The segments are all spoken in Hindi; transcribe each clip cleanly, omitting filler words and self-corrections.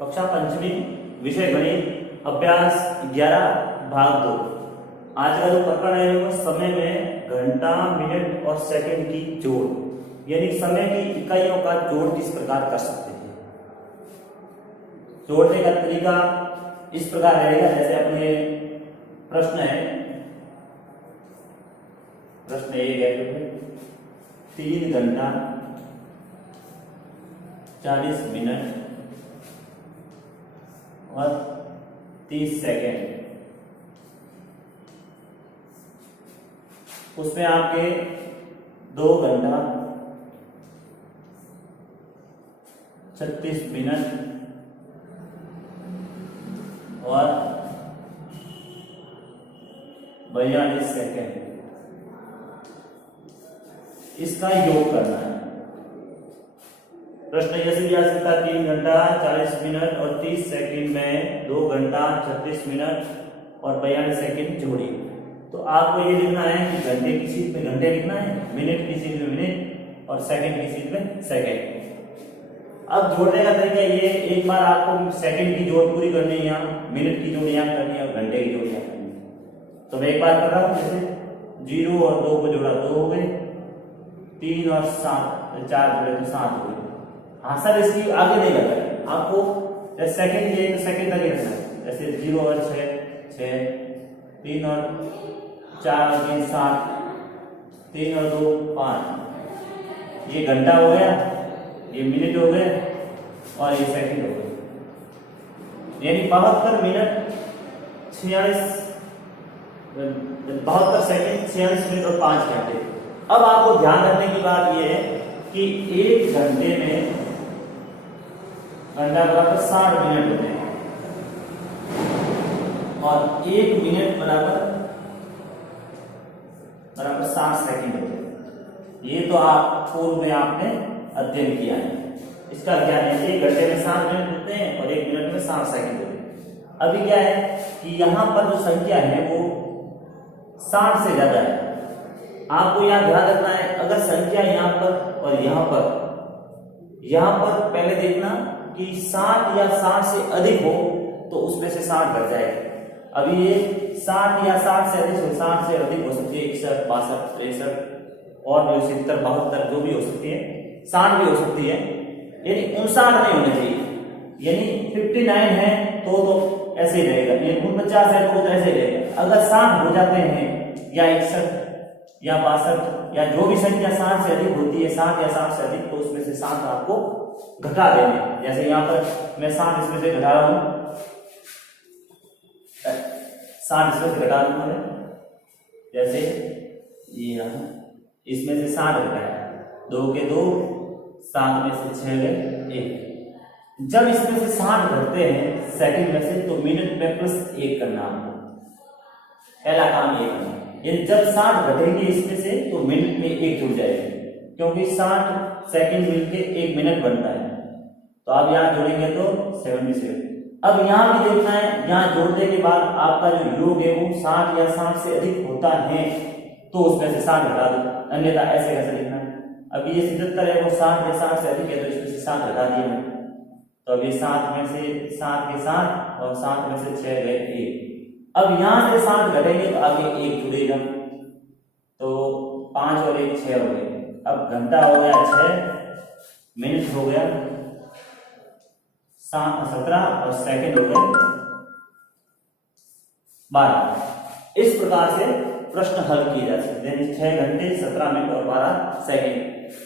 कक्षा पंचमी विषय गणित अभ्यास 11 भाग 2। आज का जो प्रकरण है वो समय में घंटा, मिनट और सेकंड की जोड़, यानी समय की इकाइयों का जोड़ किस प्रकार कर सकते हैं। जोड़ने का तरीका इस प्रकार रहेगा, जैसे अपने प्रश्न है, प्रश्न एक है 3 घंटा 40 मिनट और 30 सेकेंड। उसमें आपके 2 घंटा 36 मिनट और 42 सेकेंड, इसका योग करना है। प्रश्न ऐसे भी आ सकता है 3 घंटा 40 मिनट और 30 सेकंड में 2 घंटा 36 मिनट और 42 सेकंड जोड़ी। तो आपको ये लिखना है कि घंटे की चीज में घंटे लिखना है, मिनट की चीज में मिनट और सेकंड की चीज में सेकंड। अब जोड़ने का तरीका ये, एक बार आपको सेकंड की जोड़ पूरी करनी है, यहाँ मिनट की जोड़ यहाँ करनी है और घंटे की जोड़ यहाँ करनी है। तो मैं एक बार कर रहा हूँ, जैसे 0 और 2 को जोड़ा 2 हो गए, 3 और 7 4 जोड़े तो 7 हो गए। हाँ सर, इसकी आगे नहीं करना है आपको, सेकंड ये सेकंड तक रखना है, जैसे 0 और 6 6, 3 और 4 और 3 7, 3 और 2 5। ये घंटा हो गया, ये मिनट हो गए और ये सेकंड हो गए, यानी 72 मिनट 46 72 सेकंड 46 मिनट और 5 घंटे। अब आपको ध्यान रखने की बात यह है कि 1 घंटे में घंटा बराबर 60 मिनट होते हैं और 1 मिनट बराबर 60 सेकंड होते हैं। ये तो आप पूर्व में आपने अध्ययन किया है, इसका ज्ञान है। 1 घंटे में 60 मिनट होते हैं और 1 मिनट में 60 सेकंड होते हैं। अभी क्या है कि यहाँ पर जो संख्या है वो 60 से ज्यादा है। आपको यहाँ ध्यान रखना है, अगर संख्या यहाँ पर और यहाँ पर पहले देखना कि 60 या 60 से अधिक हो तो उसमें से 60 घट जाएगा। अभी ये 60 या 60 से अधिक हो, 60 से अधिक हो सकती है 61 62 63 और भी 70 72 जो भी हो सकती है, 60 भी हो सकती है, यानी 59 नहीं होने चाहिए। यानी 59 है तो ऐसे ही रहेगा, ये 49 है तो ऐसे ही रहेगा। अगर 60 हो जाते हैं या 61 या 62 या जो भी संख्या 60 से अधिक होती है, 60 या 60 से अधिक, तो उसमें से 60 आपको घटा देंगे। जैसे यहाँ पर मैं 60 इसमें से घटा रहा हूं, 60 इसमें से घटा दूंगा मैं, जैसे ये यहाँ इसमें से 60 घटाया, 2 के 2 7 में से 6 गए 1। जब इसमें से 60 घटते हैं सेकंड में से, तो मिनट में प्लस 1 करना आपको, पहला काम ये करना। यदि जब 60 घटेंगे इसमें से तो मिनट में 1 जुड़ जाएगा, क्योंकि 60 सेकंड मिलके 1 मिनट बनता है। तो आप यहाँ जोड़ेंगे तो 77। अब यहाँ भी देखना है, यहाँ जोड़ने के बाद आपका जो योग है वो 60 या 60 से अधिक होता है तो उसमें से 60 घटा दो, अन्यथा ऐसे कैसे लिखना है। अब ये 77 है, वो 60 या 60 से अधिक है तो इसमें से 60 घटा दिया मैंने। तो अभी 7 में से 7 के 7 और 7 में से 6 गए 1। अब यहां से 60 घटेंगे तो आगे 1 जुड़ेगा, तो 5 और 1 6 हो गए। अब घंटा हो गया 6, मिनट हो गया 17 और सेकंड हो गए 12। इस प्रकार से प्रश्न हल किए जा सकते हैं, 6 घंटे 17 मिनट और 12 सेकंड।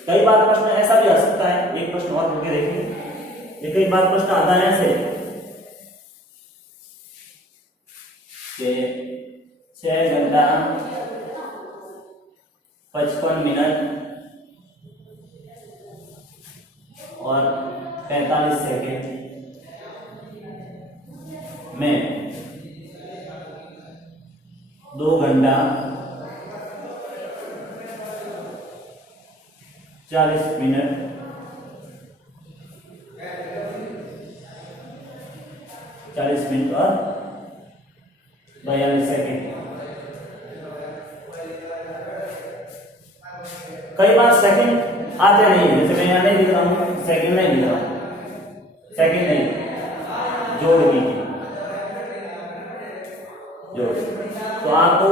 कई बार प्रश्न ऐसा भी आ सकता है, एक प्रश्न और करके देखेंगे। कई बार प्रश्न आता है ऐसे कि 6 घंटा 55 मिनट और 45 सेकंड में 2 घंटा 40 मिनट 40 मिनट और 42 सेकंड। कई बार सेकंड आते नहीं है, जैसे मैं यहाँ नहीं लिख रहा हूँ, सेकंड नहीं लिख रहा हूँ, सेकंड नहीं, जोड़ने की जोड़। तो आपको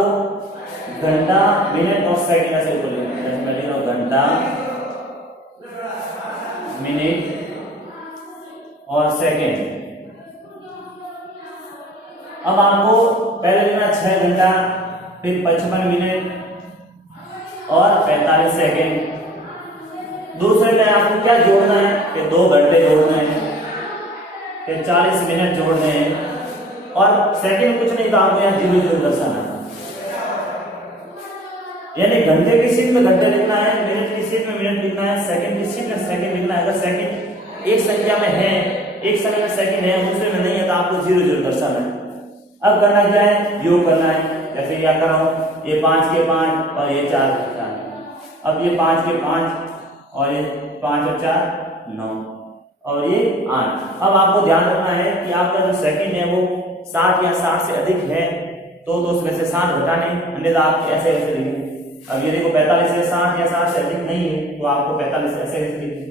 घंटा, मिनट और सेकंड ऐसे बोलेंगे। मैं लिख रहा हूं घंटा, मिनट और सेकंड। अब आपको पहले लिखना 6 घंटा, फिर 55 मिनट और 45 सेकंड। दूसरे में आपको क्या जोड़ना है कि 2 घंटे जोड़ने हैं, फिर 40 मिनट जोड़ने हैं और सेकंड कुछ नहीं तो आपको यहाँ 0 दर्शाना है। यानी घंटे की सीट में घंटे लिखना है, मिनट की सीट में मिनट लिखना है, सेकंड की सीट में सेकंड लिखना है। अगर सेकंड एक संख्या में है, एक समय में सेकंड है, दूसरे में नहीं है तो आपको 0 दर्शाना है। अब करना क्या है, योग करना है। जैसे क्या कर रहा हूं, ये 5 के 5 और ये 4 के 4। अब ये 5 के 5 और ये 5 और 4 9 और ये 8। अब आपको ध्यान रखना है कि आपका जो सेकंड है वो 60 या 60 से अधिक है तो उसमें से 60 घटाने, अन्यथा आप ऐसे ऐसे लिखें। अब ये देखो 45 से 60 या 60 से अधिक नहीं है तो आपको 45 ऐसे ऐसे लिखें।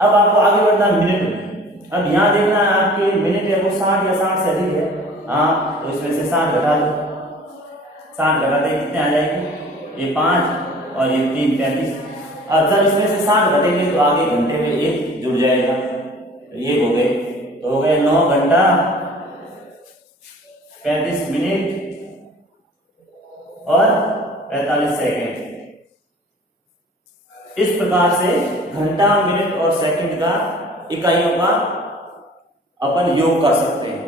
अब आपको आगे बढ़ना मिनट। अब यहाँ देखना है आपके मिनट है वो 60 या 60 से अधिक है, हाँ, तो इसमें से 60 घटा दो। 60 घटाते कितने आ जाएंगे, ये 5 और ये 3 35। अब जब इसमें से 60 घटेंगे तो आगे घंटे में 1 जुड़ जाएगा, तो ये हो गए, तो हो गए 9 घंटा 35 मिनट और 45 सेकंड। इस प्रकार से घंटा, मिनट और सेकंड का इकाइयों का अपन योग कर सकते हैं।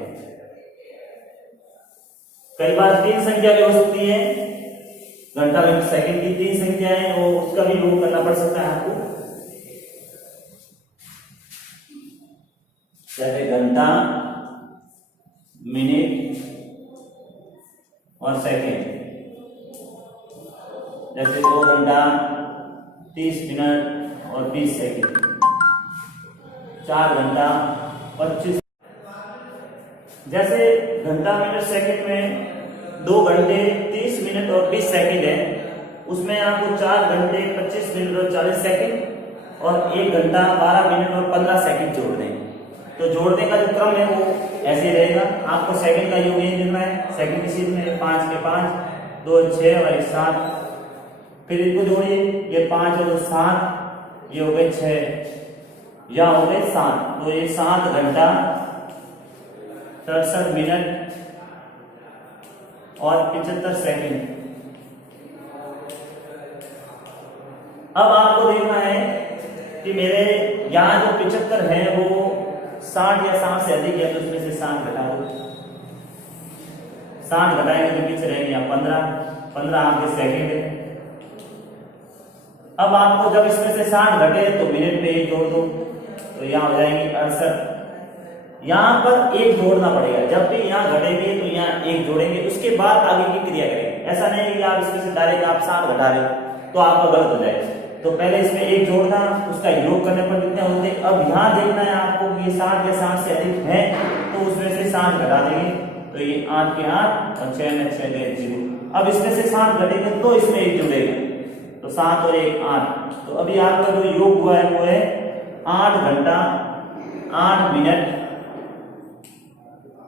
कई बार 3 संख्या भी हो सकती है, घंटा, मिनट, सेकंड की 3 संख्याएं, वो उसका भी योग करना पड़ सकता है आपको। जैसे घंटा, मिनट और सेकंड। जैसे 2 घंटा 30 मिनट और 20 सेकंड, 4 घंटा 25। जैसे घंटा, मिनट, सेकंड में 2 घंटे 30 मिनट और 20 सेकंड है, उसमें आपको 4 घंटे 25 मिनट और 40 सेकंड और 1 घंटा 12 मिनट और 15 सेकंड जोड़ दें। तो जोड़ने का जो क्रम है वो ऐसे रहेगा। आपको सेकंड का योग यही देना है। सेकंड की सीट में 5 के 5, 2 6 और 1 7। फिर इनको जोड़िए, ये 5 और 7, ये हो गए 6 या हो गए 7। तो ये 7 घंटा 67 मिनट और 75 सेकंड। अब आपको देखना है कि मेरे यहाँ जो 75 है वो 60 या 60 से अधिक है, तो उसमें से 60 घटा दो। 60 घटाएंगे तो पीछे रहेंगे यहाँ 15 आपके सेकंड है। अब आपको जब इसमें से 60 घटे तो मिनट पे 1 जोड़ दो, तो यहाँ हो जाएंगे 68। यहाँ पर 1 जोड़ना पड़ेगा, जब भी यहाँ घटेंगे तो यहाँ 1 जोड़ेंगे, उसके बाद आगे की क्रिया करेंगे। ऐसा नहीं कि आप इसमें से डायरेक्ट आप 60 घटा रहे तो आपका गलत हो जाएगा। तो पहले इसमें 1 जोड़ना, उसका योग करने पर कितने होते हैं। अब यहाँ देखना है आपको कि ये 60 या 60 से अधिक है तो उसमें से 60 घटा देंगे, तो ये 8 के 8 और 6 में 6 गए 0। अब इसमें से 60 घटेंगे तो इसमें 1 जुड़ेगा, तो 7 और 1 8। तो अभी आपका जो योग हुआ है वो है 8 घंटा 8 मिनट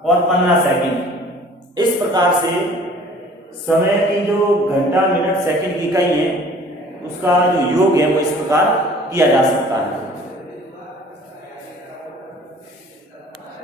और 15 सेकंड। इस प्रकार से समय की जो घंटा, मिनट, सेकंड की इकाई है उसका जो योग है वो इस प्रकार किया जा सकता है।